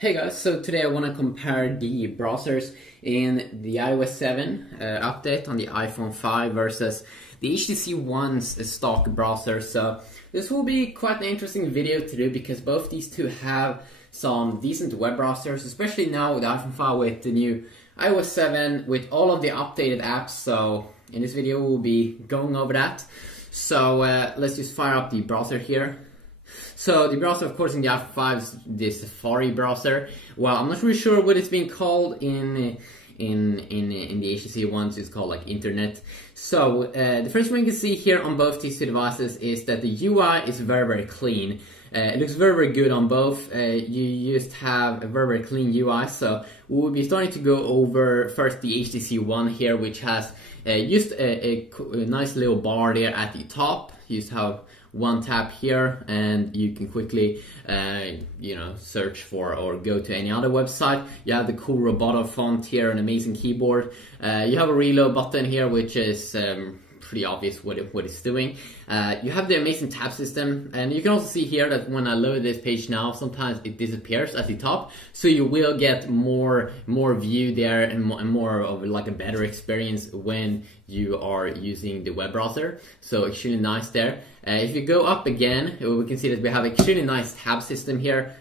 Hey guys, so today I want to compare the browsers in the iOS 7 update on the iPhone 5 versus the HTC One's stock browser. So this will be quite an interesting video to do because both these two have some decent web browsers, especially now with the iPhone 5 with the new iOS 7 with all of the updated apps. So in this video we'll be going over that. So let's just fire up the browser here. So the browser, of course, in the iPhone 5 is the Safari browser. Well, I'm not really sure what it's being called in the HTC ones. It's called like Internet. So the first thing you can see here on both these two devices is that the UI is very clean. It looks very good on both. You just have a very clean UI. So we'll be starting to go over first the HTC One here, which has just a nice little bar there at the top. You just have one tap here and you can quickly search for or go to any other website. You have the cool Roboto font here, an amazing keyboard. You have a reload button here, which is pretty obvious what it's doing. You have the amazing tab system, and you can also see here that when I load this page now, sometimes it disappears at the top, so you will get more view there and more of like a better experience when you are using the web browser. So extremely nice there. If you go up again, we can see that we have extremely nice tab system here,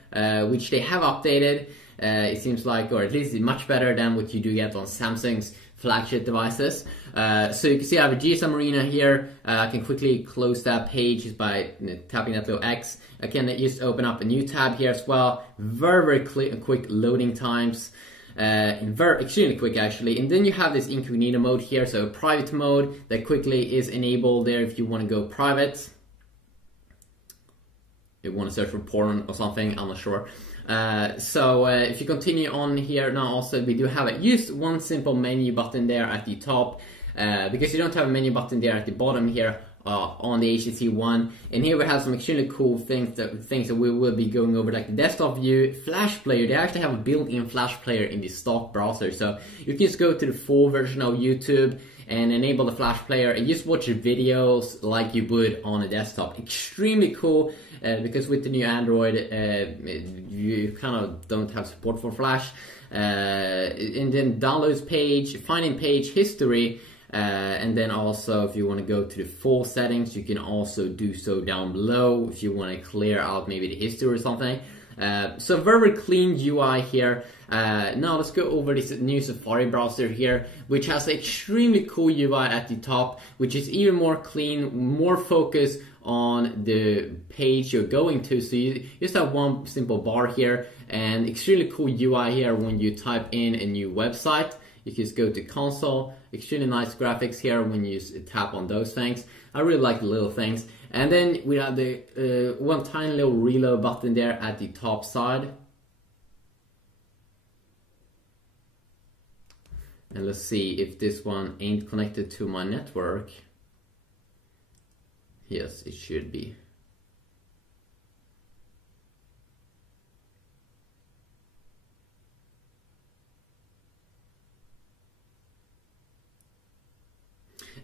which they have updated. It seems like, or at least it's much better than what you do get on Samsung's flagship devices. So you can see I have a GSM Arena here. I can quickly close that page just by tapping that little X. I can just open up a new tab here as well. Very quick loading times. Extremely quick actually. And then you have this incognito mode here, so private mode that quickly is enabled there if you want to go private. You want to search for porn or something, I'm not sure. If you continue on here now, also we do have just one simple menu button there at the top, because you don't have a menu button there at the bottom here on the HTC One. And here we have some extremely cool things that we will be going over, like the desktop view, Flash player. They actually have a built-in Flash player in the stock browser, so you can just go to the full version of YouTube and enable the Flash player and just watch videos like you would on a desktop. Extremely cool, because with the new Android you kind of don't have support for Flash. And then downloads page, finding page history, and then also if you want to go to the full settings, you can also do so down below if you want to clear out maybe the history or something. So very clean UI here. Now let's go over this new Safari browser here, which has an extremely cool UI at the top, which is even more clean, more focused on the page you're going to. So you just have one simple bar here, and extremely cool UI here when you type in a new website. You can just go to console. Extremely nice graphics here when you tap on those things. I really like the little things. And then we have the one tiny little reload button there at the top side. And let's see if this one ain't connected to my network. Yes, it should be.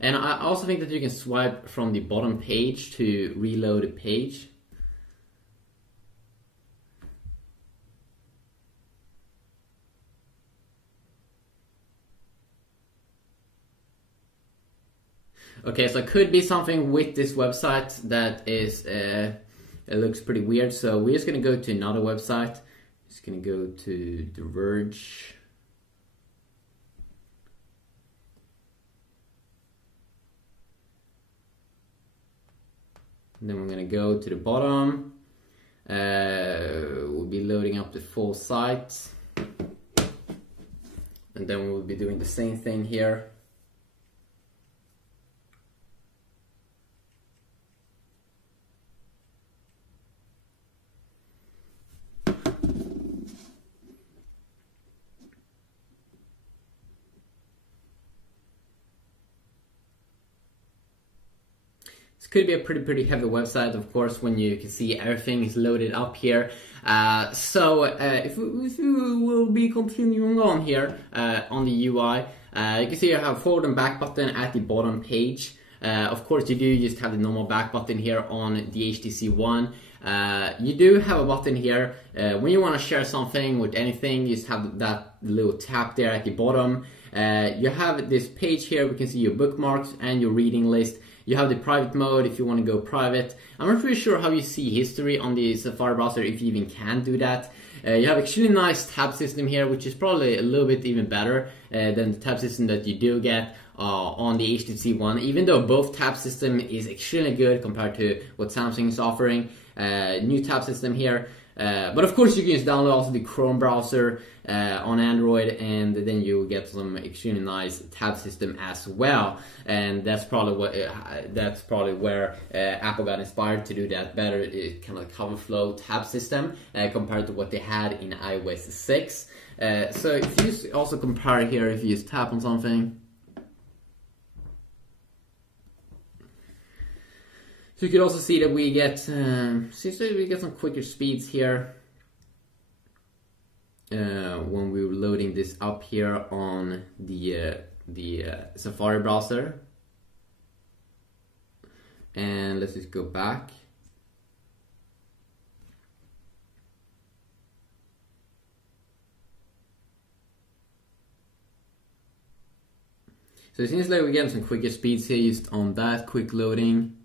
And I also think that you can swipe from the bottom page to reload a page. Okay, so it could be something with this website that is, it looks pretty weird. So we're just gonna go to another website. Just gonna go to The Verge. And then we're gonna go to the bottom. We'll be loading up the full site. And then we'll be doing the same thing here. This could be a pretty heavy website, of course, when you can see everything is loaded up here. If we will be continuing on here on the UI, you can see I have forward and back button at the bottom page. Of course, you do just have the normal back button here on the HTC One. You do have a button here. When you want to share something with anything, you just have that little tap there at the bottom. You have this page here. We can see your bookmarks and your reading list. You have the private mode if you want to go private. I'm not really sure how you see history on the Safari browser, if you even can do that. You have extremely nice tab system here, which is probably a little bit even better than the tab system that you do get on the HTC One, even though both tab system is extremely good compared to what Samsung is offering. New tab system here. But of course you can just download also the Chrome browser on Android, and then you'll get some extremely nice tab system as well. And that's probably where Apple got inspired to do that better. It's kind of like cover flow tab system compared to what they had in iOS 6. So if you also compare here, if you just tap on something, so you can also see that we get some quicker speeds here when we were loading this up here on the Safari browser. And let's just go back. So it seems like we're getting some quicker speeds here just on that quick loading.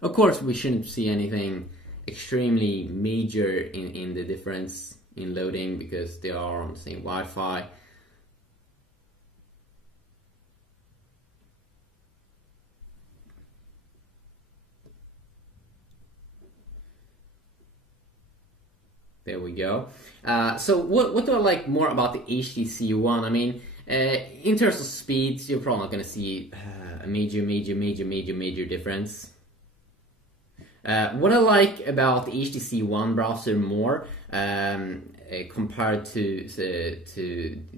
Of course, we shouldn't see anything extremely major in the difference in loading because they are on the same Wi-Fi. There we go. So what do I like more about the HTC One? I mean, in terms of speeds, you're probably not going to see a major difference. What I like about the HTC One browser more compared to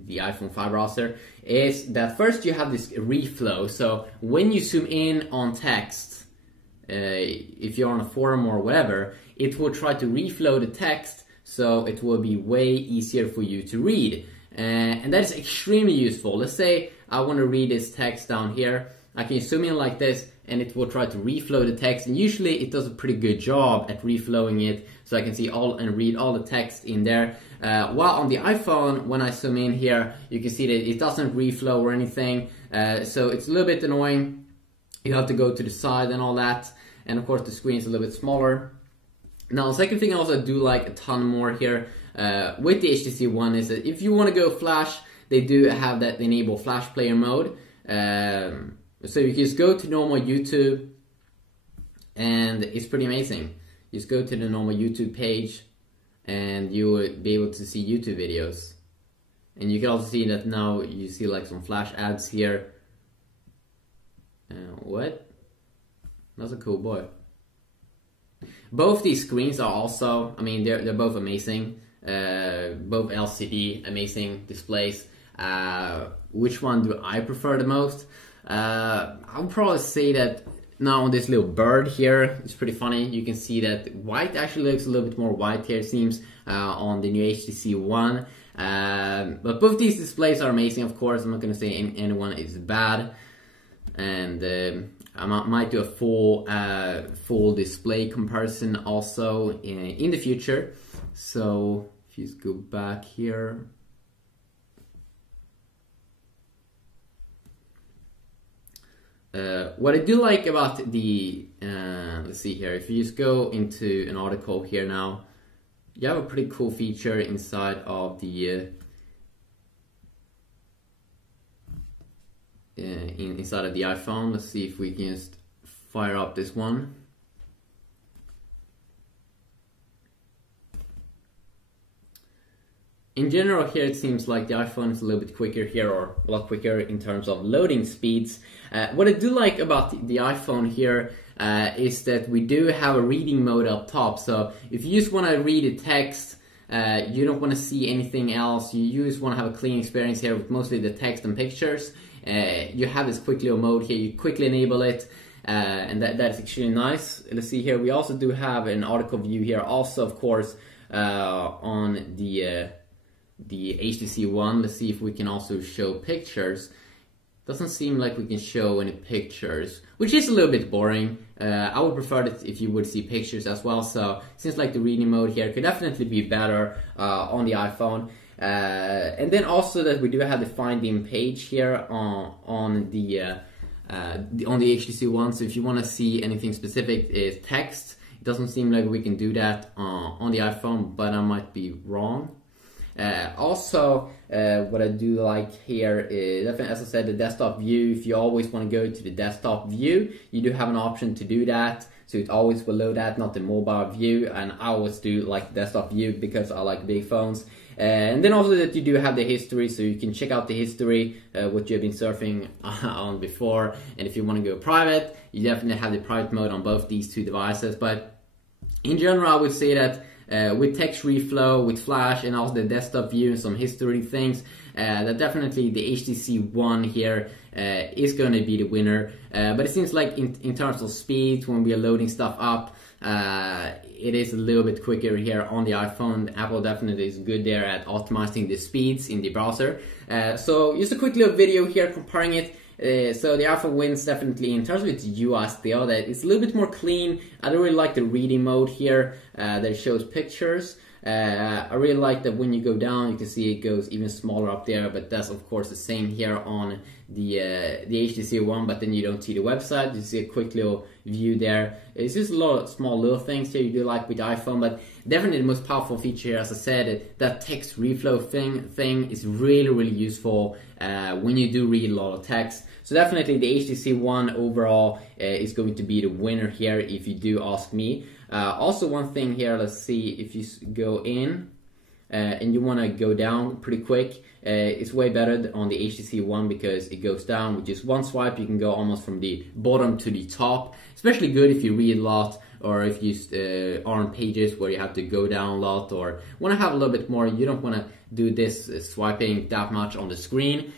the iPhone 5 browser is that first you have this reflow. So when you zoom in on text, if you're on a forum or whatever, it will try to reflow the text, so it will be way easier for you to read. And that is extremely useful. Let's say I want to read this text down here. I can zoom in like this, and it will try to reflow the text, and usually it does a pretty good job at reflowing it, so I can see all and read all the text in there. While on the iPhone, when I zoom in here, you can see that it doesn't reflow or anything, so it's a little bit annoying. You have to go to the side and all that, and of course the screen is a little bit smaller. Now, the second thing I also do like a ton more here with the HTC One is that if you want to go Flash, they do have that enable Flash player mode. So you can just go to normal YouTube, and it's pretty amazing. You just go to the normal YouTube page, and you will be able to see YouTube videos. And you can also see that now you see like some Flash ads here. What? That's a cool boy. Both these screens are also, I mean, they're both amazing. Both LCD, amazing displays. Which one do I prefer the most? I would probably say that now on this little bird here, it's pretty funny. You can see that white actually looks a little bit more white here, it seems, on the new HTC One. But both these displays are amazing, of course. I'm not going to say anyone is bad. And I might do a full display comparison also in the future. So if you just go back here. What I do like about the, let's see here, if you just go into an article here now, you have a pretty cool feature inside of the inside of the iPhone. Let's see if we can just fire up this one. In general here it seems like the iPhone is a little bit quicker here, or a lot quicker in terms of loading speeds. What I do like about the iPhone here is that we do have a reading mode up top. So if you just want to read a text, you don't want to see anything else, you just want to have a clean experience here with mostly the text and pictures, you have this quick little mode here, you quickly enable it, and that's extremely nice. Let's see here, we also do have an article view here also, of course, on the HTC One. Let's see if we can also show pictures. doesn't seem like we can show any pictures, which is a little bit boring. I would prefer that if you would see pictures as well. So seems like the reading mode here could definitely be better on the iPhone. And then also that we do have the finding page here on the HTC One. So if you want to see anything specific, is text. It doesn't seem like we can do that on the iPhone, but I might be wrong. Also, what I do like here is, as I said, the desktop view. If you always want to go to the desktop view, you do have an option to do that. So it always will load that, not the mobile view. And I always do like the desktop view because I like big phones. And then also that you do have the history, so you can check out the history, what you've been surfing on before. And if you want to go private, you definitely have the private mode on both these two devices. But in general, I would say that with text reflow, with flash, and also the desktop view and some history things, that definitely the HTC One here is going to be the winner. But it seems like in terms of speed, when we are loading stuff up, it is a little bit quicker here on the iPhone. Apple definitely is good there at optimizing the speeds in the browser. So just a quick little video here comparing it. So the iPhone wins definitely in terms of its UI still, that it's a little bit more clean. I don't really like the reading mode here that shows pictures. I really like that when you go down, you can see it goes even smaller up there, but that's of course the same here on the HTC One, but then you don't see the website, you see a quick little view there. It's just a lot of small little things here you do like with the iPhone, but definitely the most powerful feature here, as I said, that text reflow thing is really useful when you do read a lot of text. So definitely the HTC One overall is going to be the winner here if you do ask me. Also one thing here, let's see, if you go in and you want to go down pretty quick, it's way better on the HTC One because it goes down with just one swipe. You can go almost from the bottom to the top, especially good if you read a lot, or if you are on pages where you have to go down a lot or want to have a little bit more. You don't want to do this swiping that much on the screen.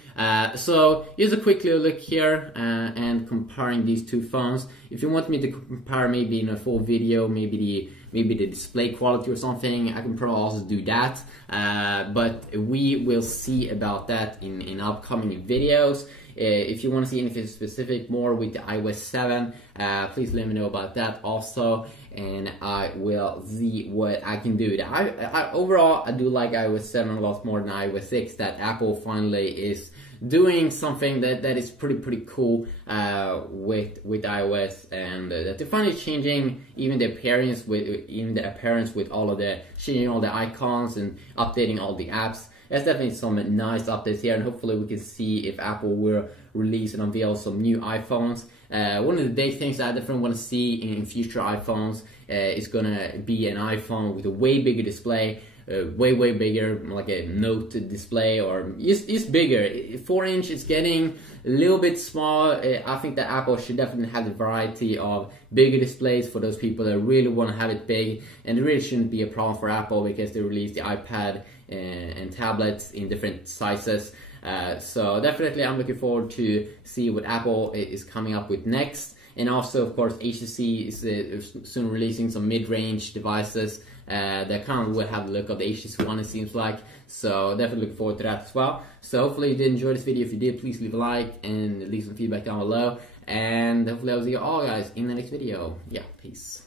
So here's a quick little look here and comparing these two phones. If you want me to compare maybe in a full video, maybe the display quality or something, I can probably also do that. But we will see about that in upcoming videos. If you want to see anything specific more with the iOS 7, please let me know about that also, and I will see what I can do. Overall, I do like iOS 7 a lot more than iOS 6, that Apple finally is doing something that is pretty cool with iOS, and that they're finally changing even the appearance with all of the changing all the icons and updating all the apps. There's definitely some nice updates here, and hopefully we can see if Apple will release and unveil some new iPhones. One of the big things I definitely want to see in future iPhones is gonna be an iPhone with a way bigger display, way bigger, like a Note display, or just bigger. 4-inch is getting a little bit small. I think that Apple should definitely have the variety of bigger displays for those people that really want to have it big, and it really shouldn't be a problem for Apple because they released the iPad and tablets in different sizes. So definitely I'm looking forward to see what Apple is coming up with next. And also, of course, HTC is soon releasing some mid-range devices that kind of will have the look of the HTC One, it seems like. So definitely looking forward to that as well. So hopefully you did enjoy this video. If you did, please leave a like and leave some feedback down below. And hopefully I'll see you all guys in the next video. Yeah, peace.